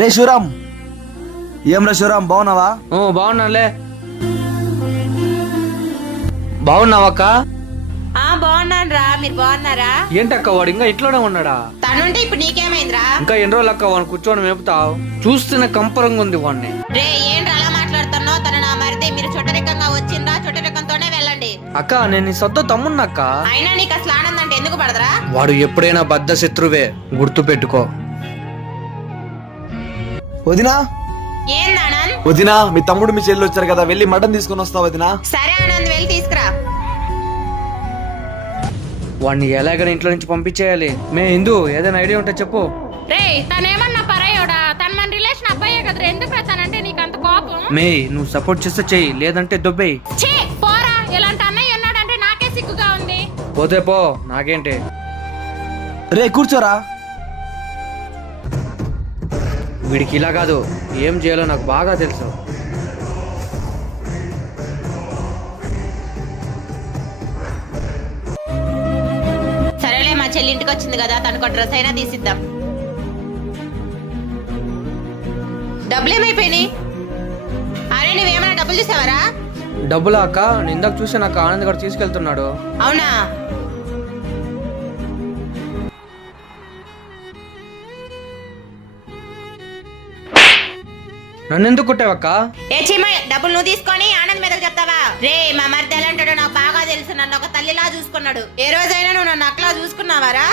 రే శివరామ్, ఏం రా శివరామ్, బాగున్నావా? బాగున్నాలే. బాగున్నావక్క? బాగున్నాను రా, మీరు బాగున్నారా? ఏంటక్క వాడు ఇంకా ఇంట్లోనే ఉన్నాడా? తనుంటే ఇప్పుడు నీకేమైందిరా? ఇంకా ఎన్ని రోజులు అక్క వాడిని కూర్చొని మేపుతావు? చూస్తేనే కంపరంగా ఉంది వాడిని. రే ఏంటి అలా మాట్లాడుతున్నావు? తను నా మరిది, మీరు చుట్టరికంగా వచ్చిందా? చుట్టరికంతోనే వెళ్ళండి. అక్క నేను నీ సొంత తమ్మున్నక్క. అయినా నీకు అసలు ఆనందం అంటే ఎందుకు పడదరా? వాడు ఎప్పుడైనా బద్ద శత్రువే, గుర్తు పెట్టుకో. వదినా, ఏందానంద్? వదినా మీ తమ్ముడు మీ చెల్లి వచ్చారు కదా, వెళ్ళి మటన్ తీసుకొని వస్తావు వదినా. సరే ఆనంద్, వెళ్ళి తీసుకురా. వాడిని ఎలాగైనా ఇంట్లో నుంచి పంపించేయాలి. మే ఇందు, ఏదైనా ఐడియా ఉంటే చెప్పు. రే తనేమన్నా పరాయోడా? తన మన రిలేషన్ అబ్బాయే కదరా, ఎందుకు తనంటే నీకు అంత కోపం? మే నువ్వు సపోర్ట్ చేస్తే చెయ్యి, లేదంటే దొబ్బేయి. ఛీ పోరా, ఇలాంటి అన్నయ్య ఉన్నాడంటే నాకే సిగ్గుగా ఉంది. పోతే పో, నాకేంటి. రే కూర్చోరా. వీడికి ఇలా కాదు, ఏం చేయాలో నాకు బాగా తెలుసు. సరేలే, మా చెల్లి ఇంటికి వచ్చింది కదా, తనకు డ్రెస్ అయినా తీసిద్దాం. డబ్బులు ఏమైపోయినాయి? అరే నువ్వేమైనా డబ్బులు చూసావరా? డబ్బులా అక్క? నేను ఇందాక చూసి నాకు ఆనంద్ గారు తీసుకెళ్తున్నాడు. అవునా? నన్ను ఎందుకు కొట్టావక్క? ఏ చీమయ్, డబ్బులు నువ్వు తీసుకొని ఆనంద్ మీదకి చెప్తావా? రే మా మరిది ఎలాంటాడో నాకు బాగా తెలుసు. నన్ను ఒక తల్లిలా చూసుకున్నాడు. ఏ రోజైనా నువ్వు నన్ను అక్కలా చూసుకున్నావారా?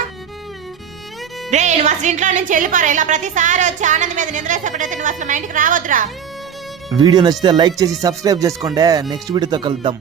రే నువ్వు అసలు ఇంట్లో నుంచి వెళ్ళిపోరా. ఇలా ప్రతిసారి వచ్చి ఆనంద్ మీద నిద్రేసేపడైతే నువ్వు అసలు మా ఇంటికి రావద్దురా. వీడియో నచ్చితే లైక్ చేసి సబ్స్క్రైబ్ చేసుకోండి. నెక్స్ట్ వీడియోతో కలుద్దాం.